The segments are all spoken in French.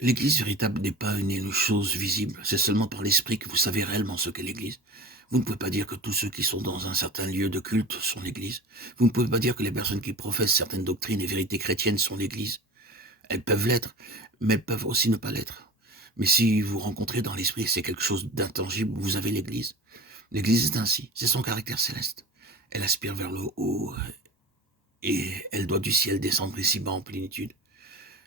L'Église véritable n'est pas une chose visible, c'est seulement par l'Esprit que vous savez réellement ce qu'est l'Église. Vous ne pouvez pas dire que tous ceux qui sont dans un certain lieu de culte sont l'Église. Vous ne pouvez pas dire que les personnes qui professent certaines doctrines et vérités chrétiennes sont l'Église. Elles peuvent l'être, mais elles peuvent aussi ne pas l'être. Mais si vous rencontrez dans l'Esprit, c'est quelque chose d'intangible, vous avez l'Église. L'Église est ainsi, c'est son caractère céleste. Elle aspire vers le haut et elle doit du ciel descendre ici-bas en plénitude.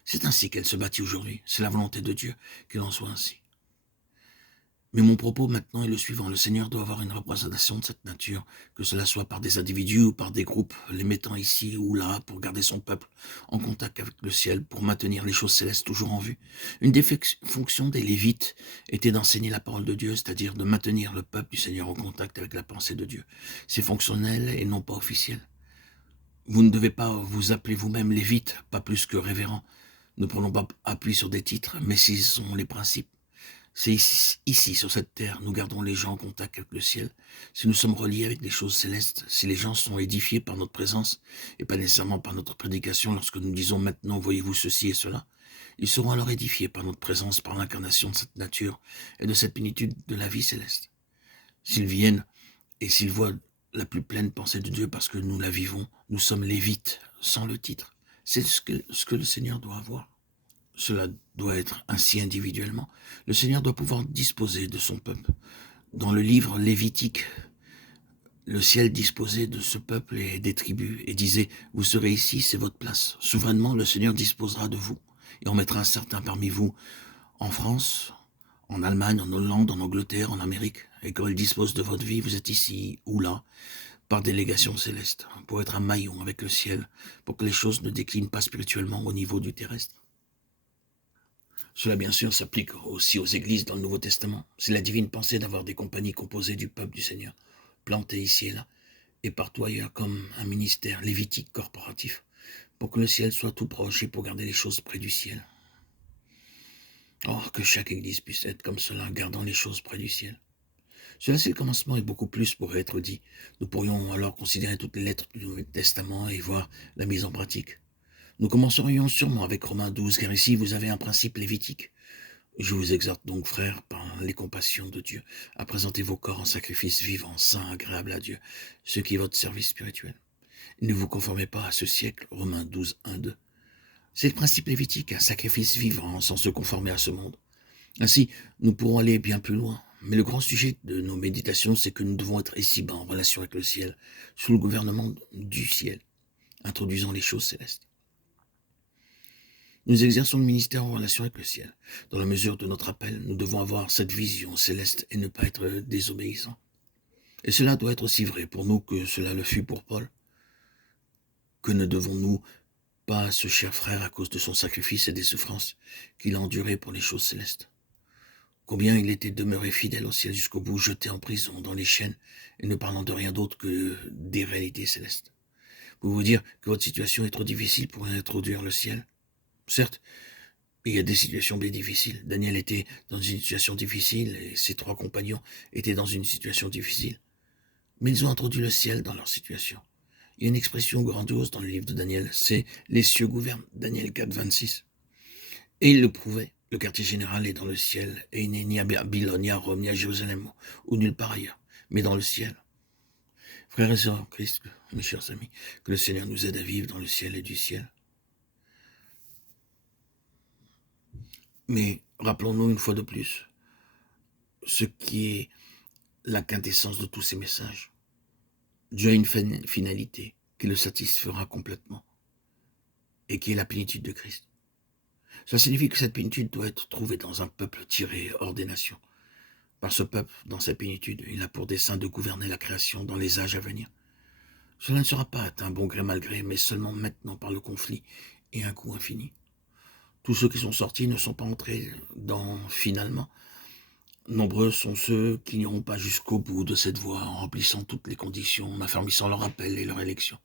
C'est ainsi qu'elle se bâtit aujourd'hui. C'est la volonté de Dieu qu'il en soit ainsi. Mais mon propos maintenant est le suivant. Le Seigneur doit avoir une représentation de cette nature, que cela soit par des individus ou par des groupes, les mettant ici ou là pour garder son peuple en contact avec le ciel, pour maintenir les choses célestes toujours en vue. Une des fonctions des Lévites était d'enseigner la parole de Dieu, c'est-à-dire de maintenir le peuple du Seigneur en contact avec la pensée de Dieu. C'est fonctionnel et non pas officiel. Vous ne devez pas vous appeler vous-même Lévite, pas plus que révérend. Ne prenons pas appui sur des titres, mais ce sont les principes. C'est ici, sur cette terre, nous gardons les gens en contact avec le ciel. Si nous sommes reliés avec les choses célestes, si les gens sont édifiés par notre présence, et pas nécessairement par notre prédication, lorsque nous disons maintenant, voyez-vous ceci et cela, ils seront alors édifiés par notre présence, par l'incarnation de cette nature et de cette plénitude de la vie céleste. S'ils viennent et s'ils voient la plus pleine pensée de Dieu parce que nous la vivons, nous sommes lévites, sans le titre. C'est ce que le Seigneur doit avoir. Cela doit être ainsi individuellement. Le Seigneur doit pouvoir disposer de son peuple. Dans le livre lévitique, le ciel disposait de ce peuple et des tribus et disait, vous serez ici, c'est votre place. Souverainement, le Seigneur disposera de vous et on mettra certains parmi vous en France, en Allemagne, en Hollande, en Angleterre, en Amérique. Et quand il dispose de votre vie, vous êtes ici ou là, par délégation céleste, pour être un maillon avec le ciel, pour que les choses ne déclinent pas spirituellement au niveau du terrestre. Cela, bien sûr, s'applique aussi aux églises dans le Nouveau Testament. C'est la divine pensée d'avoir des compagnies composées du peuple du Seigneur, plantées ici et là, et partout ailleurs comme un ministère lévitique corporatif, pour que le ciel soit tout proche et pour garder les choses près du ciel. Or, que chaque église puisse être comme cela, gardant les choses près du ciel. Cela, c'est le commencement et beaucoup plus pourrait être dit. Nous pourrions alors considérer toutes les lettres du Nouveau Testament et voir la mise en pratique. Nous commencerions sûrement avec Romains 12, car ici vous avez un principe lévitique. Je vous exhorte donc, frères, par les compassions de Dieu, à présenter vos corps en sacrifice vivant, saint, agréable à Dieu, ce qui est votre service spirituel. Ne vous conformez pas à ce siècle, Romains 12, 1, 2. C'est le principe lévitique, un sacrifice vivant, sans se conformer à ce monde. Ainsi, nous pourrons aller bien plus loin. Mais le grand sujet de nos méditations, c'est que nous devons être ici-bas, en relation avec le ciel, sous le gouvernement du ciel, introduisant les choses célestes. Nous exerçons le ministère en relation avec le ciel. Dans la mesure de notre appel, nous devons avoir cette vision céleste et ne pas être désobéissants. Et cela doit être aussi vrai pour nous que cela le fut pour Paul. Que ne devons-nous pas à ce cher frère à cause de son sacrifice et des souffrances qu'il a endurées pour les choses célestes? Combien il était demeuré fidèle au ciel jusqu'au bout, jeté en prison, dans les chaînes, et ne parlant de rien d'autre que des réalités célestes. Pouvez-vous dire que votre situation est trop difficile pour introduire le ciel? Certes, il y a des situations bien difficiles. Daniel était dans une situation difficile et ses 3 compagnons étaient dans une situation difficile. Mais ils ont introduit le ciel dans leur situation. Il y a une expression grandiose dans le livre de Daniel, c'est « les cieux gouvernent », Daniel 4, 26. Et il le prouvait. Le quartier général est dans le ciel, et il n'est ni à Babylone, ni à Rome, ni à Jérusalem, ou nulle part ailleurs, mais dans le ciel. Frères et sœurs en Christ, mes chers amis, que le Seigneur nous aide à vivre dans le ciel et du ciel. Mais rappelons-nous une fois de plus ce qui est la quintessence de tous ces messages. Dieu a une finalité qui le satisfera complètement et qui est la plénitude de Christ. Ça signifie que cette plénitude doit être trouvée dans un peuple tiré hors des nations. Par ce peuple, dans sa plénitude, il a pour dessein de gouverner la création dans les âges à venir. Cela ne sera pas atteint bon gré mal gré, mais seulement maintenant par le conflit et un coup infini. Tous ceux qui sont sortis ne sont pas entrés dans finalement. Nombreux sont ceux qui n'iront pas jusqu'au bout de cette voie en remplissant toutes les conditions, en affermissant leur appel et leur élection.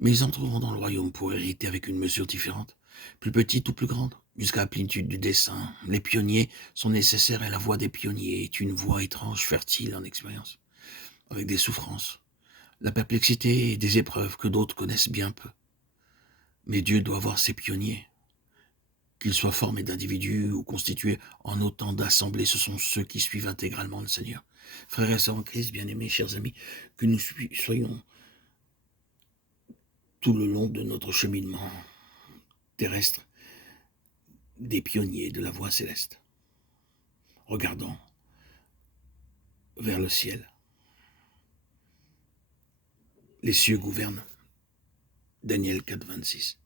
Mais ils entreront dans le royaume pour hériter avec une mesure différente, plus petite ou plus grande, jusqu'à la plénitude du dessein. Les pionniers sont nécessaires et la voie des pionniers est une voie étrange, fertile en expérience, avec des souffrances, la perplexité et des épreuves que d'autres connaissent bien peu. Mais Dieu doit voir ses pionniers qu'ils soient formés d'individus ou constitués en autant d'assemblées, ce sont ceux qui suivent intégralement le Seigneur. Frères et sœurs en Christ, bien-aimés, chers amis, que nous soyons tout le long de notre cheminement terrestre des pionniers de la voie céleste, regardant vers le ciel. Les cieux gouvernent. Daniel 4, 26.